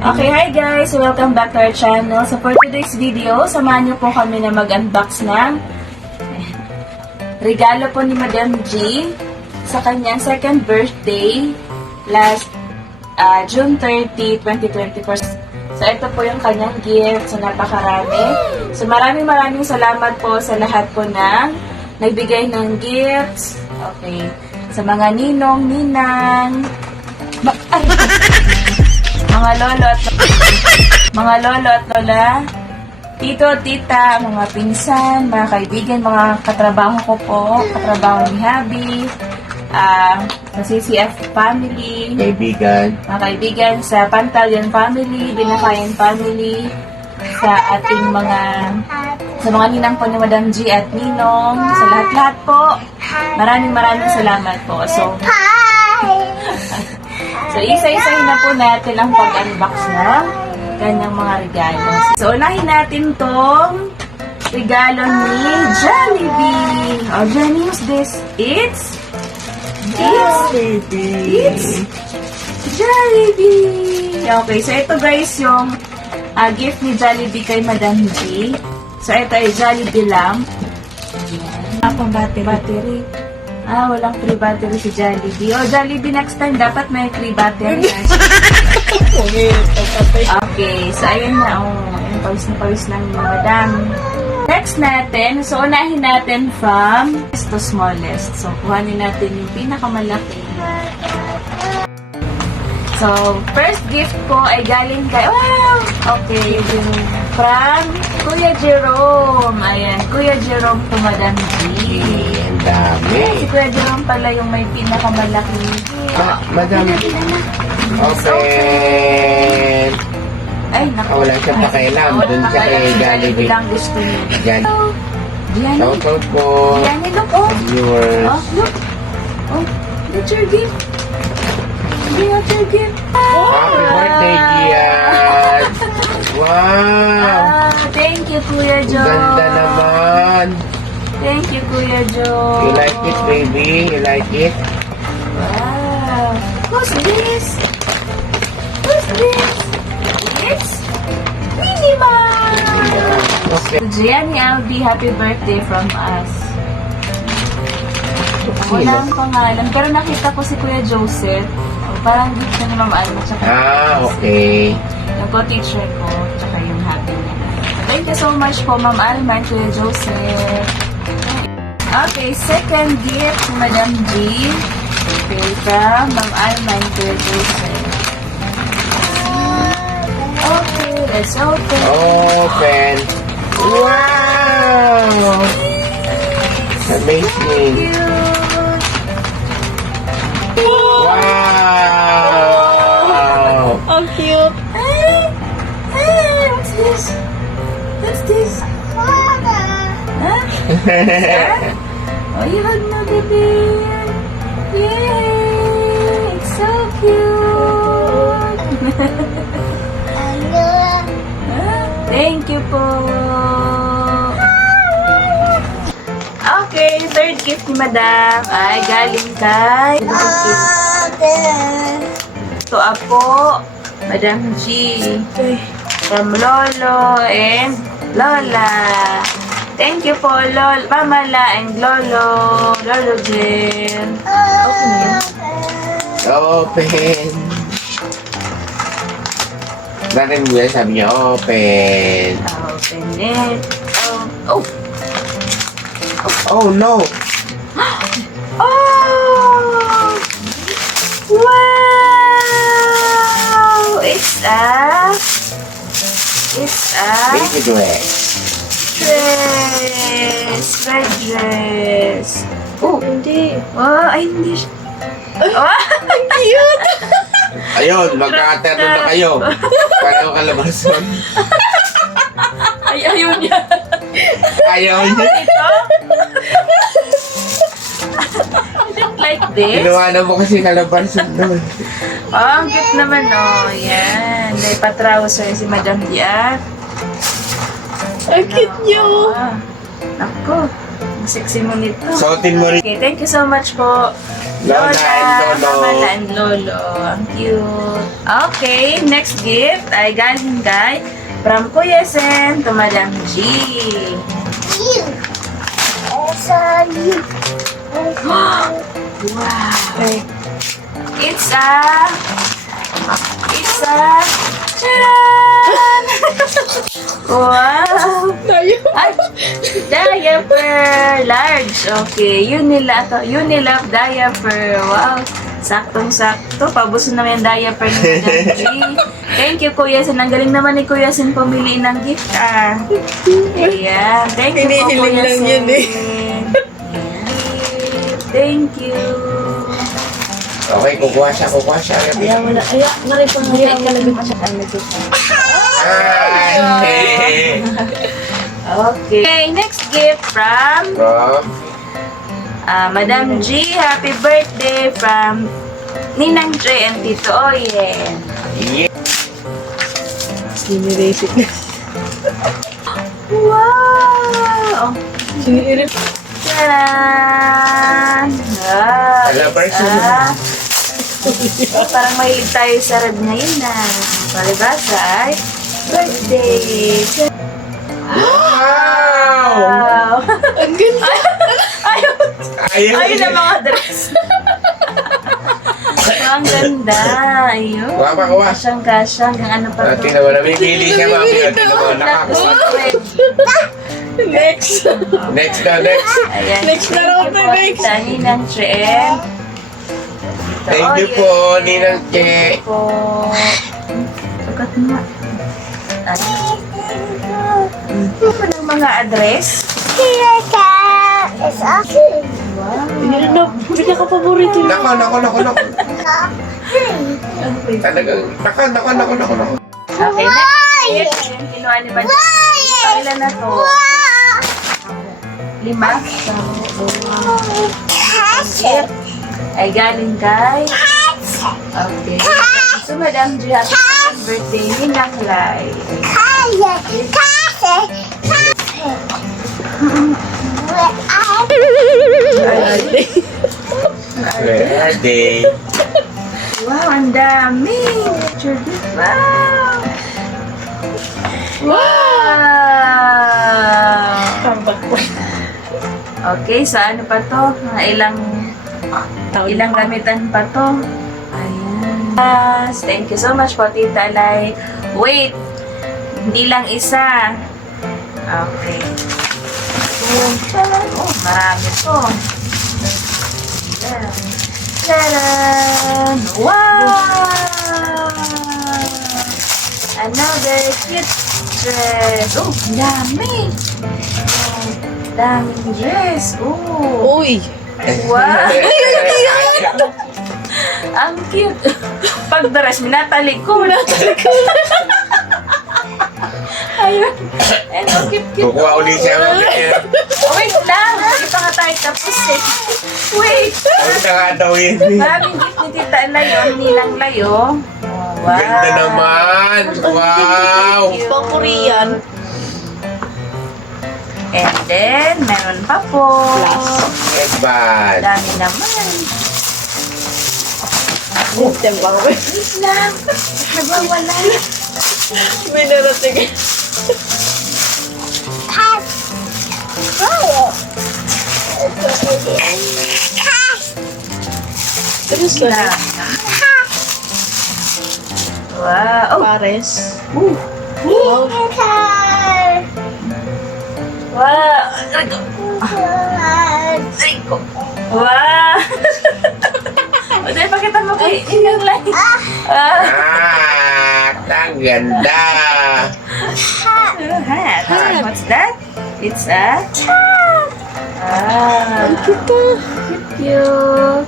Okay, hi guys! Welcome back to our channel. So for today's video, samahan niyo po kami na mag-unbox ng regalo po ni Madam G sa kanyang second birthday last ah, June 30, 2024. So ito po yung kanyang gift. So napakarami. So maraming maraming salamat po sa lahat po na nagbigay ng gifts. Okay. Sa mga ninong, ninang, mga lolo at mga lolo at lola, tito, tita, mga pinsan, mga kaibigan, mga katrabaho ko po, katrabaho ni Habi, ah, sa CCF family, kaibigan. mga kaibigan sa Pantalian family, Binakayan family, sa ating mga sa mga ninang po ni Madam G at Ninong, sa lahat-lahat po. Maraming maraming salamat po. So, so isa-isahin na po natin ang pag-unbox ng kanyang mga regalo. So, unahin natin tong regalo ni Jollibee. Oh, Johnny, who's this? It's It's. It's Jollibee! Okay, so ito guys yung ah, gift ni Jollibee kay Madam G. So ito ay Jollibee lamp. Ayan. Ah, pang battery. battery. Ah, walang free battery si Jollibee. Oh, Jollibee next time dapat may free battery. okay, so ayan na. Oh, ayan, pawis na pawis lang ni Madam. Next natin, so unahin natin from to smallest. So, kuhanin natin yung pinakamalaki. So, first gift po ay galing kay, wow! Okay, from Kuya Jerome. Ayan, Kuya Jerome to Madam G. Dami. Si Kuya Jerome pala yung may pinakamalaki. Ma madam. Open. Ay, naku. Ah, wala siyang pakialam. Wala Dun siya kay Jollibee. lang gusto niya. Yan. Gianni. Shout out po. Gianni, look, oh. Viewers. Oh, look. Oh, that's your gift. That's your gift. Happy birthday, Gian. Wow. Ah, thank you, Kuya Joe. Ganda naman. Thank you, Kuya Joe. You like it, baby? You like it? Wow. Who's this? Who's this? It's Minnie Mouse. Okay. Gianni Albi, happy birthday from us. Walang pangalan, pero nakita ko si Kuya Joseph. Parang gift siya ni Ma'am Alma, tsaka Ah, okay. yung co-teacher ko, tsaka yung happy niya. Thank you so much po, Ma'am Alma and Kuya Joseph. Okay, second gift Madam G. Okay, from Ma'am Alma and Kuya Joseph. Okay, let's open. Open. Wow. Amazing. Wow. How cute! Hey! Hey! What's this? What's this? Huh? Hug my baby! Yay! It's so cute! Thank you po! Okay, third gift ni Madam ay galing kay... Ito apo, Madam G. From Lolo and Lola. Thank you po, Lol, Mama La and Lolo. Lolo Jen. Open yan. Open. Dati mo yan, sabi niya, open. Open it. Oh. Oh. Oh no! Oh! Wow! It's a... It's a... Baby dress. Dress. Red dress. Oh, hindi. Oh, ay, hindi siya. Oh, ang cute! Ayun, magkakaterno na kayo. Paano kalabasan? Ay, ayun niya. Ayaw niya. Ito? Is it like this? Kinuha mo kasi kalabasan doon. Oh, ang cute naman, oh. Yan. May pa-trouser si Madam Diat. Ang cute niyo. Ako. sexy mo nito. Suotin mo rin. Okay, thank you so much po. Lola and Lolo. Mama and Lolo. Ang cute. Okay, next gift ay galing kay from Kuya Sen to Madam G. Wow. It's a... It's a... Charan! wow! Ay, diaper large. Okay, Unilab, Unilab diaper. Wow. Saktong-sakto. Pabuso naman yung diaper ni Madam G. Thank you, Kuya Sin. Ang galing naman ni Kuya Sin pumili ng gift, ah. Ayan. Thank you po, Hinihiling Kuya lang Sin. yun eh. Ayan. Thank you. Okay, kukuha siya, kukuha siya. Ayaw mo na. Ayaw, naripang Hindi ayaw ka lang masyadong nag-gift. Ay! Okay, next gift from From Ah, Madam G, happy birthday from Ninang Joy and Tito Oyen. Yeah. Sinirasik na. Wow! Sinirip. Tadaan! Ah, Ala, person. ah. Oh, parang mahilig tayo sa red ngayon na. Palibasa ay birthday. Wow! Wow! Ang ganda. Ayun! Ayun. Ayun ang mga dress. Ang ganda. Ayun. Kuha pa, kuha. Kasyang kasya. Hanggang ano pa to. Tingnan mo, namimili siya, mami. Tingnan mo, nakakuha. Next. Next na, next. Ayan. Next na raw to, next. Tani ng 3M. Thank you po, Ninang Che. po. Sugat mo. Ay. Ito pa ng mga address. Wow. Yun na, pinaka-paborito niya. Nako, nako, nako, nako. Talagang, nako, nako, nako, nako, nako. Okay, next. Ayan, kinuha ni Madam. Pangilan na to. Lima. Gift ay galing kay Okay. So, Madam G, happy birthday ni Naklay. Birthday. Wow, ang dami! Wow! Wow! Okay, so ano pa to? Mga ilang Taon ilang pa. gamitan pa to? Ayan. Yes, thank you so much po, Tita Lai. Wait! Hindi lang isa. Okay. Boom. Taran. Oh, marami to. Taran! Wow! Another cute dress. Oh, dami! Oh, daming dress. Oh, Uy. Wow! Ang cute. Pag dress, minatali ko. Minatali ko. Ayun. And ang cute-cute. Kukuha ulit siya, wait lang. Hindi pa nga tayo tapos eh. Wait. Huwag na nga daw yun. Maraming gift ni Tita Layo, nilang Layo. Oh, wow. Ganda naman. Wow. Pang Korean. And then, meron pa po. Plus. Headband. Dami naman. System pa ko. Wait lang. Nagwawala. May narating. Ano sa. Wow. Oh, Pares. Ooh. Wow. Wow. Ay ko. Wow. o, dahil pakita mo kay light. Ah. Ah, ang ganda. Hat. What's that? It's a Ah. Ang kita. Cute.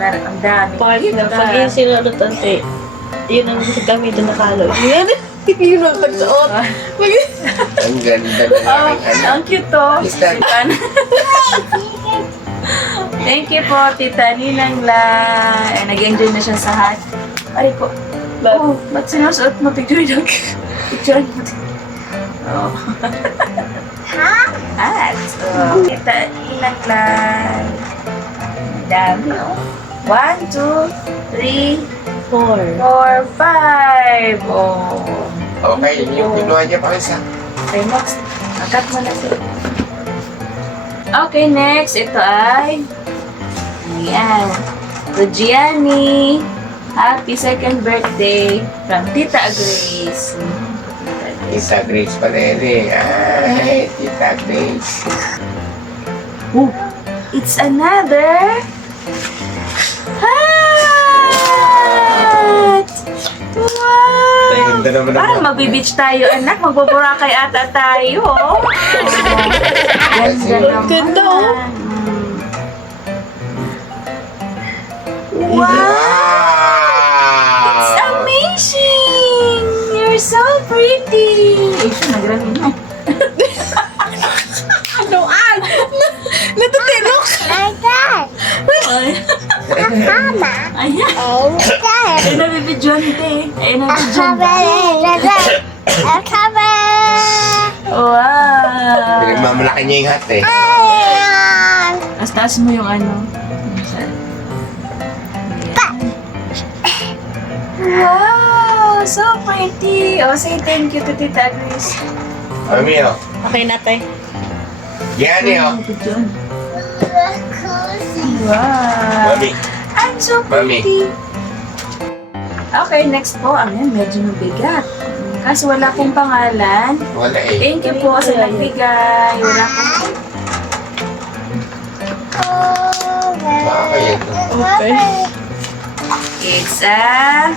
Ang dami. Part Cute na ah. pag yun sila natante. Yun ang gamitin na kalo. Yan. Yun ang pagsuot. Mag- Ang ganda ng Oh, aking ano. ang cute to. Is that- Thank you po, Tita Ninang La. Eh, nag-enjoy na siya sa hat. Ay ko. Ba- Oh, ba't sinusuot mo? Picture dog. Picture mo. Oh. At, oh, kita, ilan lang. Ang Dami, oh. One, two, three, Four. four, five. Oh. Okay, yun yung kinuha niya pa isa. Okay, next. Akat mo na siya. Okay, next. Ito ay... Ayan. To Gianni. Happy second birthday from Tita Grace. Tita Grace. Tita Grace pa rin eh. Ay, Tita Grace. Ooh, it's another hat! Wow! Ganda naman Parang naman. magbe-beach tayo, anak. Magbuburakay ata tayo. Oh. Ganda naman. Ganda, oh. Wow! It's amazing! You're so pretty! Eh, siya, nagrami na. Ano an? Natutilok! Ay. Ayan. Ayun na, bibidyoan te. Ayun na, bibidyoan. Wow! Pinagmamalaki niya yung hat eh. Mas taas mo yung ano. Ayan. Wow! So pretty! Oh, say thank you to Tita Grace. Mami oh. Okay na, tay. Yan eh Bibidyoan. Wow! Mami. I'm so Mami. pretty. Okay, next po. Ano yan? Medyo mabigat. Kaso wala pong pangalan. Wala eh. Thank you po sa nagbigay. Wala pong... To. Okay. It's a...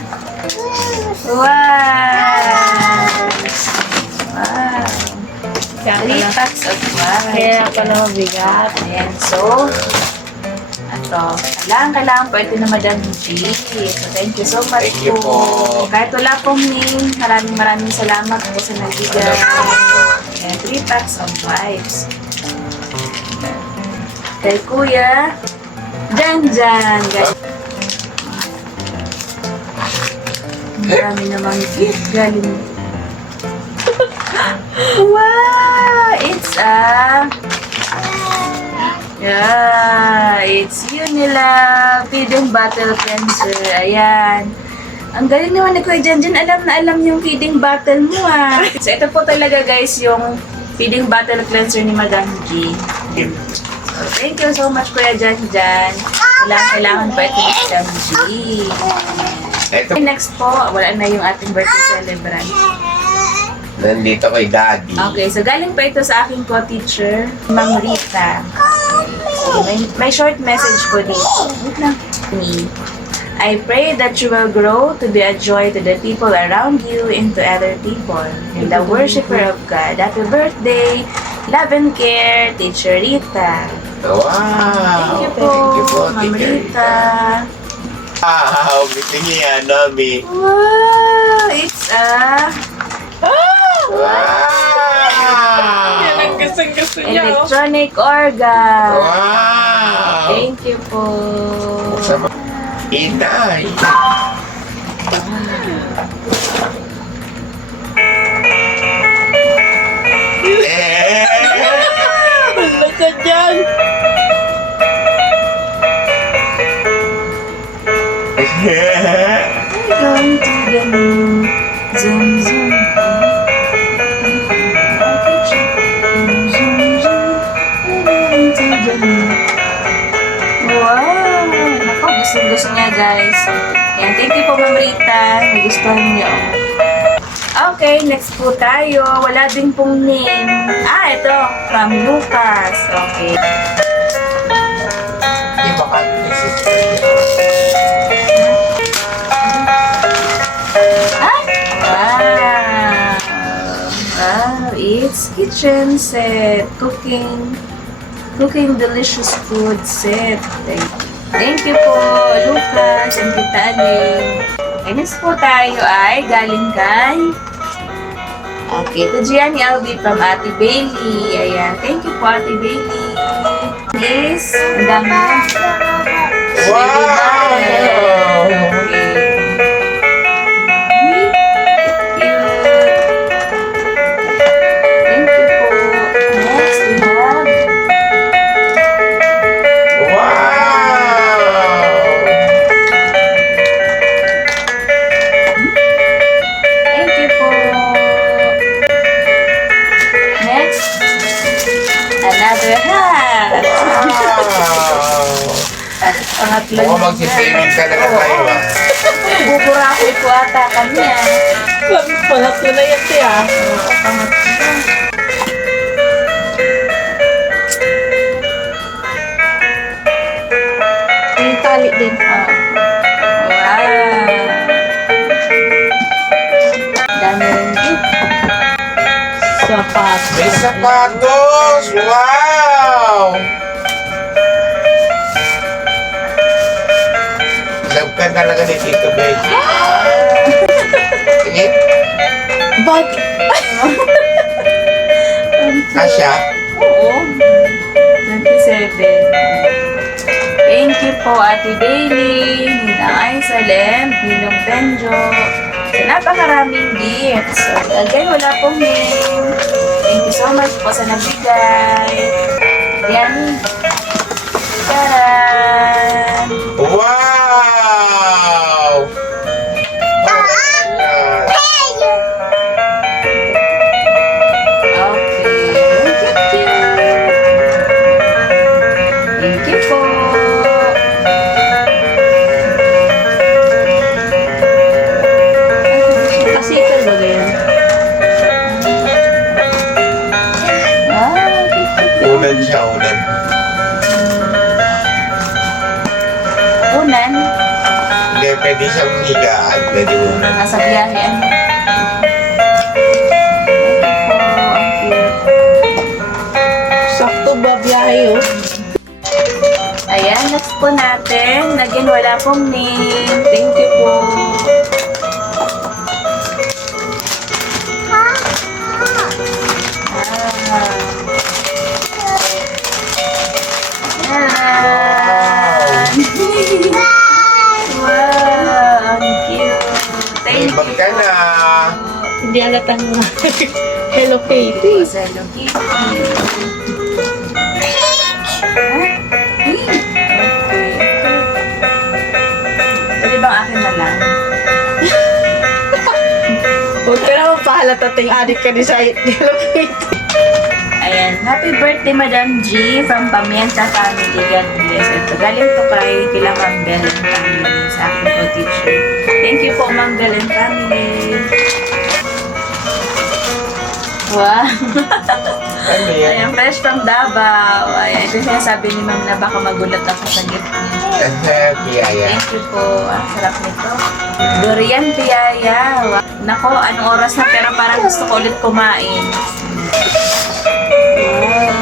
Wow! Three packs of wow. Kaya pala mabigat. Ayan, so... Ito. Kailangan, kailangan po ito na Madam G. So, thank you so much Thank you po. Kahit wala pong name, maraming maraming salamat po sa nagbigay. Ayan, three packs of vibes. Kay Kuya, Jan Jan. Guys. Marami namang gift galing. wow! It's a... Yeah, it's Unilab Feeding Bottle Cleanser. Ayan. Ang galing naman ni Kuya Jan Jan. Alam na alam yung feeding bottle mo ah. So ito po talaga guys yung feeding bottle cleanser ni Madam G. So, thank you so much Kuya Jan Jan. Kailangan, kailangan pa ito ni Madam G. Ito, next po, wala na yung ating birthday celebrant. Nandito kay Daddy. Okay, so galing pa ito sa aking co-teacher, Ma'am Rita. So, may, may short message po dito. Wait lang. Me. I pray that you will grow to be a joy to the people around you and to other people. And the worshiper of God. Happy birthday! Love and care, Teacher Rita. Wow! Thank you po, Thank you po, Ma'am Tita Rita. Wow! Niya yan, Mami. Wow! It's a Wow! Yan ang gustong-gusto niya. oh. electronic organ. Wow! Thank you po. Sama. Inay! Eh! Wala ka dyan. Going Nako, gusto, gusto niya guys. Yan, thank you po Ma'am Rita. Nagustuhan niyo. Okay, next po tayo. Wala din pong name. Ah, ito. From Lucas. Okay. Iba ka. Ah! Wow! Wow! It's kitchen set. Cooking. Cooking delicious food set. Thank Thank you po, Lucas and Tita Aling. And next po tayo ay galing kay Okay, to Gianni Albi from Ate Bailey. Ayan. Thank you po, Ate Bailey. Please, ang dami na. Wow! May sapatos! Wow! Love ka talaga ni Tito Becky. Tingin? Bag. Asya? Oo. 27. Thank you po, Ate Bailey, Ninang Aisalem, Ninong Benjo, sa napakaraming gifts. So, again, wala pong name. Thank you so much po sa nabigay. Yan. Taran! Wow! Pwede ulan. nasa biyahe. Ano? Po. Sakto ba biyahe oh? Ayan, next po natin. Again, wala pong name. Thank you po. Ka na. Hindi alatang Hello Kitty. Hello. Pwede bang akin na lang? Huwag ka naman pahalata ting adik ka ni sa Hello Kitty. Ayan. Happy birthday, Madam G from Pamienta Family. God bless. Ito, galing to kay kila Ma'am Belen Family sa akin po teacher. Thank you po, Ma'am Belen Family. Wow. Yan? Ayan, fresh from Davao. Ayan, ito yung sinasabi ni Ma'am na baka magulat ako sa gift niya. Thank you po. Ang sarap nito. Durian piyaya. Nako, anong oras na pero parang gusto ko ulit kumain. Wow.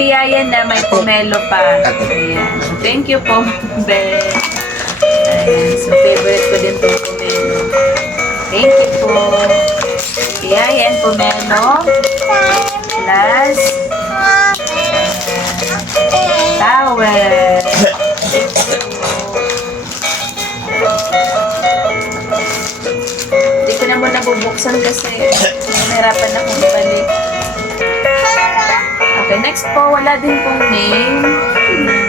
Ayan, may piyaya na, may pomelo pa. Ayan. Thank you po, Beth. Ayan, so favorite ko din itong pomelo. Thank you po. Piyaya and pomelo. Plus, towel. Hindi ko naman nabubuksan kasi nahirapan akong ibalik. Okay, next po, wala din pong name.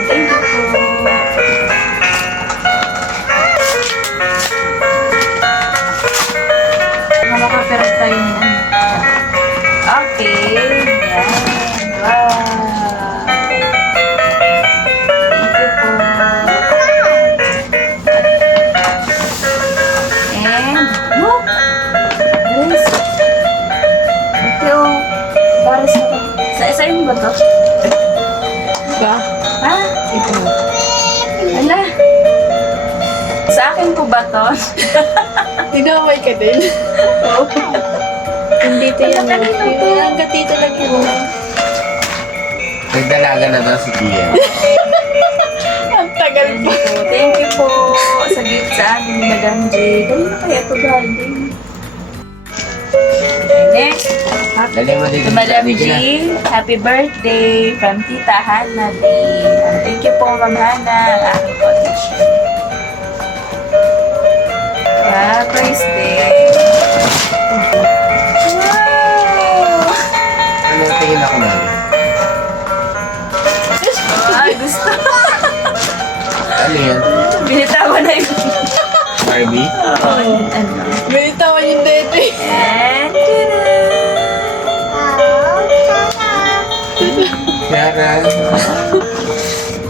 To? Tinamay ka din. Hindi ito yan. Ano kanina to? Yung hanggat dito lang yun. Nagdalaga na daw si Tia. Ang tagal Thank pa. you po. Thank you po sa gift sa amin ni Madam J. Dali na kaya ito. Okay, next. Dali mo dito. To Madam G, happy birthday from Tita Hannah D. Thank you po, Ma'am Hannah, ang aking po teacher. Wow, praise day. Wow! Ano tingin ako na? Ah, gusto. Ano yan? Binitawan na yung... Barbie? Oo, ano. Binitawan yung dede. And, ta-da! Yara.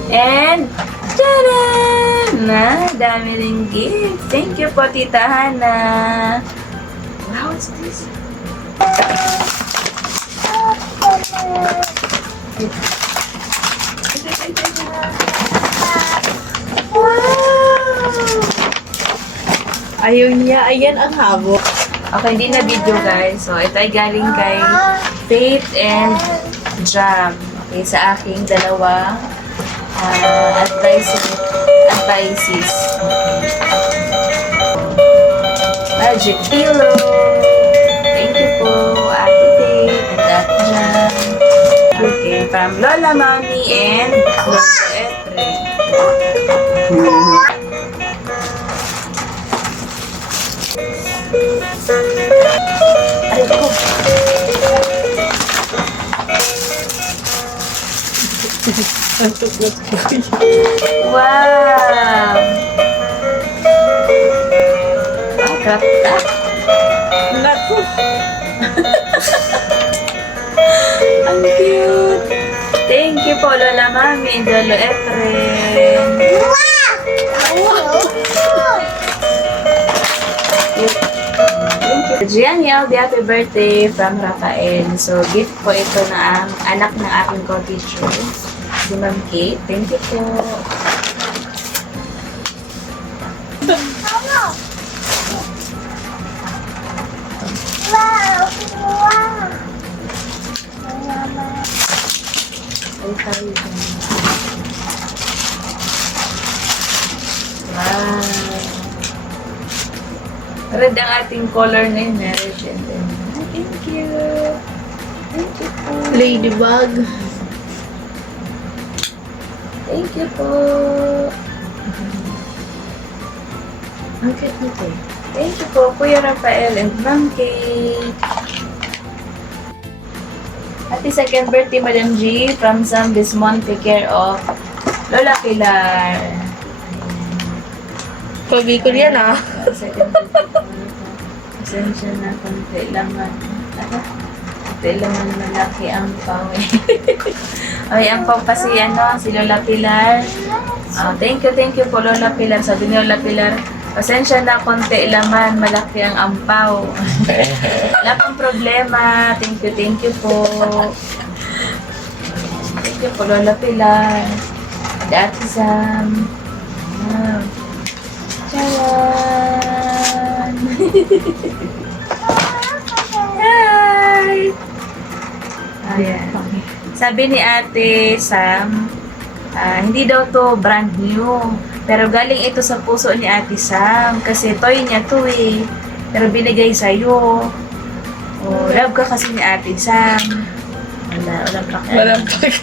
And, tada! Na, dami ring gift. Thank you po, Tita Hana. Wow, what's this? Ayaw niya. Ayan ang habo. Okay, hindi na video guys. So, ito ay galing kay Faith and Jam. Okay, sa aking dalawang uh, advices. Advices. Magic Pillow. Thank you po, Ate Faith and Ate Jam. Okay, from Lola Mommy and Lola Etre. Aray ko. Wow! Ang kata. Naku. Ang cute. Thank you po, Lola Mami, Lolo Efren. Thank you. Gian Yaldi, happy birthday from Rafael. So, gift po ito na ang anak ng aking co-teacher, si Ma'am Kate. Thank you po. Ay, tayo. Wow. Red ang ating color ngayon. Red and Thank you. Thank you. Ladybug. Thank you po. Ang cute nito. eh. Thank you po, Kuya Rafael and Ma'am Kate. Happy second birthday, Madam G, from Sam Bismonte, care of Lola Pilar. Pabikol yan ah. Second birthday. Pasensya na, konti laman. Ano? Konti laman malaki ang eh. Ay, ang pao kasi ano, si Lola Pilar. Ah, thank you, thank you po Lola Pilar. Sabi ni Lola Pilar, pasensya na, konti laman, malaki ang ampaw. Wala pang problema. Thank you, thank you po. Thank you po, Lola Pilar. Dati Sam. Wow. Charan! Hi! Ayan. Sabi ni ate Sam, ah, hindi daw to brand new. Pero galing ito sa puso ni ate Sam. Kasi toy niya to eh. Pero binigay sa'yo. Oh, love ka kasi ni ate Sam. Wala, walang pakialam. Walang pag...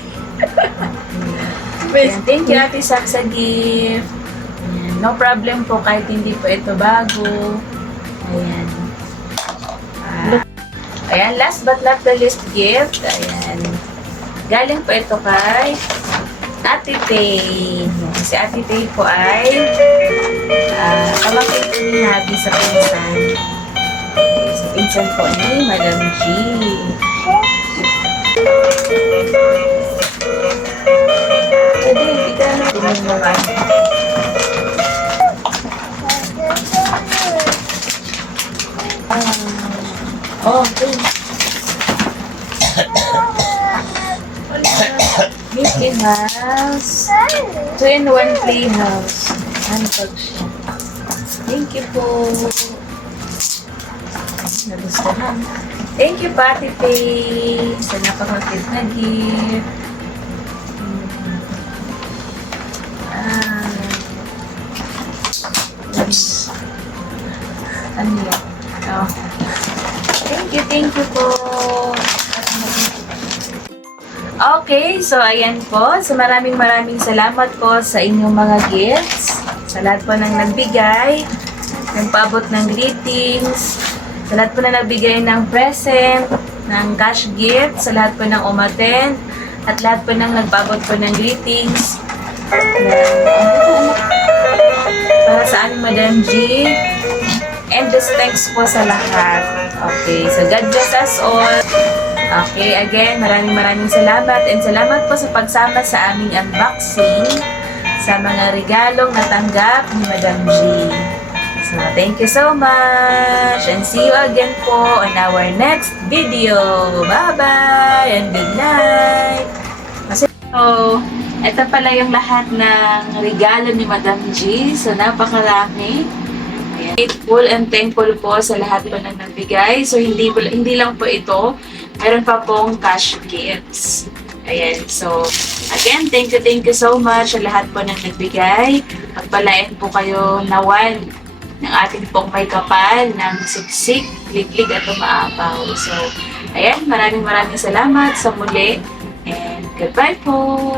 Ayan, thank you Ate Sam sa gift. Ayan, no problem po kahit hindi po ito bago. Ayan. Ah, ayan, last but not the least gift. Ayan. Galing po ito kay Ate Tay. Si Ate Tay po ay uh, kamangkin po ni Nabi sa pinsan. Sa pinsan po ni Madam G. 2-in-1 playhouse. Unpag siya. Thank you po. Nagustuhan. Thank you, Pati Faye, sa napakakit na gift. So ayan po. So maraming maraming salamat po sa inyong mga gifts. Sa lahat po ng nagbigay, nagpaabot ng greetings, sa lahat po na nagbigay ng present, ng cash gift, sa lahat po ng umaten, at lahat po ng nagpaabot po ng greetings. Para sa aming Madam G. And just thanks po sa lahat. Okay, so God bless us all. Okay, again, maraming maraming salamat and salamat po sa pagsama sa aming unboxing sa mga regalong natanggap ni Madam G. So, thank you so much and see you again po on our next video. Bye-bye and good night! So, ito pala yung lahat ng regalo ni Madam G. So, napakarami. Ayan. Grateful and thankful po sa lahat po na nagbigay. So, hindi, hindi lang po ito. Meron pa pong cash gifts. Ayan. So, again, thank you, thank you so much sa lahat po na nagbigay. Pagpalain po kayo nawan ng ating pong may kapal ng siksik, liglig at umaapaw. So, ayan, maraming maraming salamat sa muli. And goodbye po!